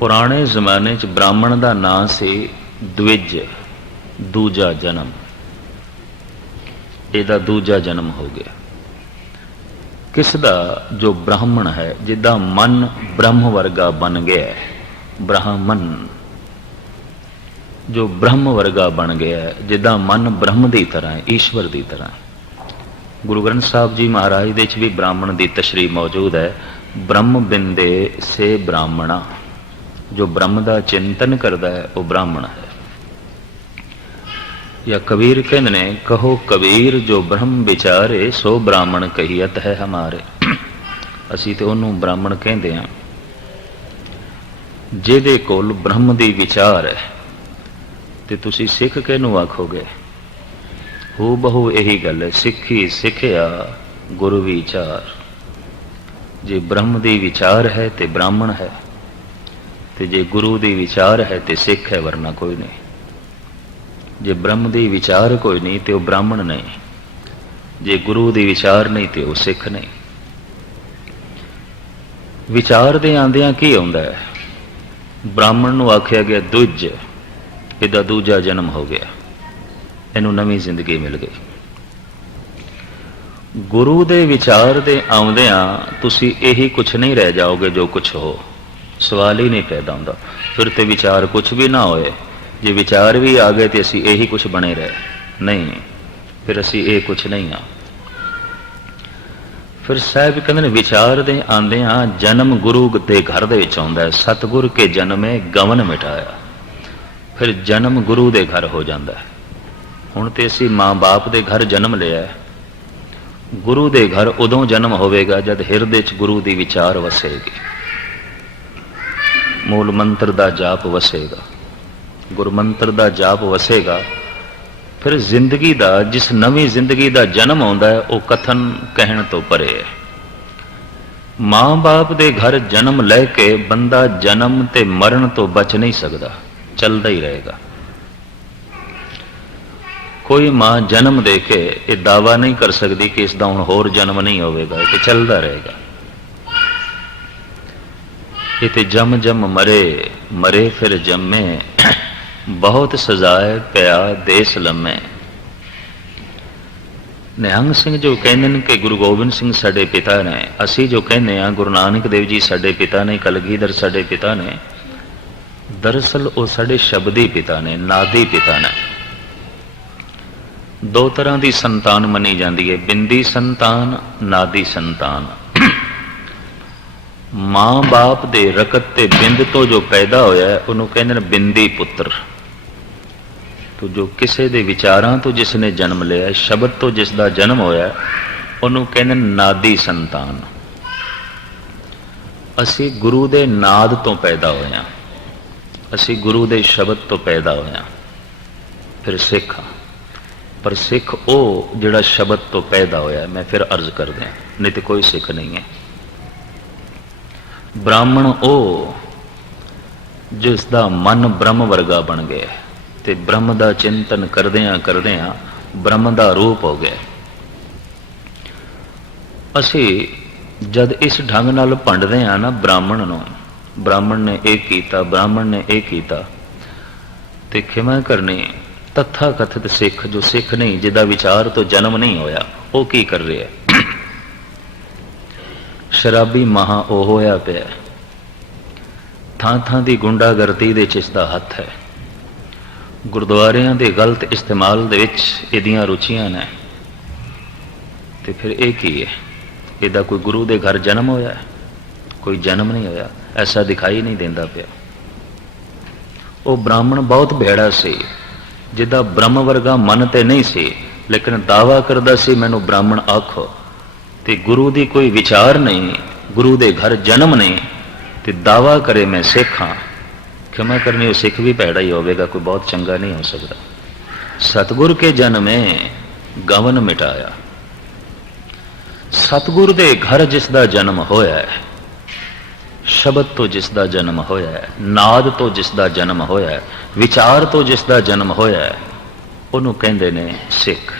पुराने जमाने च ब्राह्मण का नाम से द्विज, दूजा जन्म। ਇਹਦਾ दूजा जन्म हो गया। किस दा? जो ब्राह्मण है, जिदा मन ब्रह्म वर्गा बन गया है। ब्राह्मण जो ब्रह्म वर्गा बन गया है, जिदा मन ब्रह्म की तरह है, ईश्वर की तरह है। गुरु ग्रंथ साहब जी महाराज दे भी ब्राह्मण की तशरीह मौजूद है। ब्रह्म बिंदे से ब्राह्मणा, जो ब्रह्म का चिंतन करता है वह ब्राह्मण है। या कबीर कहते ने, कहो कबीर जो ब्रह्म विचारे सो ब्राह्मण कहियत है हमारे। असी तो उन्होंने ब्राह्मण कहते हैं जिहदे कोल ब्रह्म दी विचार है। तो तुसी सिख किहनूं आखोगे? हू बहु यही गल है, सिखी सिखिया गुरु विचार। जे ब्रह्म दी विचार है तो ब्राह्मण है, तो जे गुरु दी विचार है तो सिख है, वरना कोई नहीं। जे ब्रह्म दी विचार कोई नहीं तो ब्राह्मण नहीं, जे गुरु दी विचार नहीं तो वह सिख नहीं। विचार दे आंदियां की आउंदा है? ब्राह्मण नूं आख्या गया दुज, इहदा दूजा जन्म हो गया, इहनूं नवीं जिंदगी मिल गई। गुरु दे विचार दे आउंदियां तुसी यही कुछ नहीं रह जाओगे जो कुछ हो, सवाल ही नहीं पैदा होंदा। फिर तो विचार कुछ भी ना होए, जे विचार भी आ गए तो असी यही कुछ बने रहे नहीं, फिर असी ये कुछ नहीं हाँ। फिर साहब कहते हैं विचार दे आंदियां जन्म गुरु के घर दे विच आउंदा है। सतगुर के जन्मे गवन मिटाया, फिर जन्म गुरु के घर हो जाता है। हुण ते असी माँ बाप के घर जन्म लिया है, गुरु के घर उदों जन्म होवेगा जब हिरदे च गुरु की विचार वसेगी, मूल मंत्र का जाप वसेगा, गुरु मंत्र का जाप वसेगा। फिर जिंदगी का, जिस नवी जिंदगी का जन्म आता है वह कथन कहण तो परे है। माँ बाप के घर जन्म लैके बंदा जन्म ते मरण तो बच नहीं सकता, चलता ही रहेगा। कोई माँ जन्म दे के ये दावा नहीं कर सकती कि इसका हुण होर जन्म नहीं होगा, ये चलता रहेगा। ये तो जम जम मरे, मरे फिर जमे, बहुत सजाए पिया देश लम्मे। निहंग सिंह जो कहते हैं कि गुरु गोबिंद सिंह साडे पिता ने, असी जो कहने हैं गुरु नानक देव जी साडे पिता ने, कलगीधर साडे पिता ने, दरअसल वो साडे शब्दी पिता ने, नादी पिता ने। दो तरह की संतान मनी जाती है, बिंदी संतान, नादी संतान। माँ बाप दे रकत ते बिंद तो जो पैदा होया है उन्होंने कहते हैं बिंदी पुत्र। तो जो किसी दे विचारां तो जिसने जन्म लिया है, शब्द तो जिसका जन्म होया है, उन्होंने कहते हैं नादी संतान। असी गुरु दे नाद तो पैदा होया, असी गुरु दे शब्द तो पैदा होया, फिर सिख हाँ। पर सिख वो जिहड़ा शब्द तो पैदा होया, मैं फिर अर्ज कर दें, नहीं तो कोई सिख नहीं है। ब्राह्मण ओ जिसदा मन ब्रह्म वर्गा बन गया, ते ब्रह्म का चिंतन करदियां करदियां ब्रह्म का रूप हो गया। असी जद इस ढंग नाल भंडदे हैं ना ब्राह्मण नूं, ब्राह्मण ने एक कीता, ब्राह्मण ने एक कीता, ते खिमा करनी तथा कथित सिख, जो सिख नहीं, जिदा विचार तो जन्म नहीं होया, वो की कर रहे है? शराबी महा ओ होया पिया, थां थां दी गुंडागर्दी दे इसदा हथ है, गुरुद्वारियां दे गलत इस्तेमाल दे विच इहदियां रुचियां ने। ते फिर ये की है? इहदा कोई गुरु दे घर जन्म होया? कोई जन्म नहीं होया, ऐसा दिखाई नहीं देंदा पिया। वो ब्राह्मण बहुत भेड़ा सी, जिदा ब्रह्म वर्गा मन ते नहीं सी, लेकिन दावा करदा सी मैनू ब्राह्मण आखो। ते गुरु दी कोई विचार नहीं, गुरु दे घर जन्म नहीं, ते दावा करे मैं सिख हाँ। क्षमा करनी, वो सिख भी भैड़ा ही होगा, कोई बहुत चंगा नहीं हो सकता। सतगुर के जन्म में गवन मिटाया, सतगुर दे घर जिसका जन्म होया है, शब्द तो जिसका जन्म होया है, नाद तो जिसका जन्म होया है, विचार तो जिसका जन्म होया है, उन्होंने कहते ने सिख।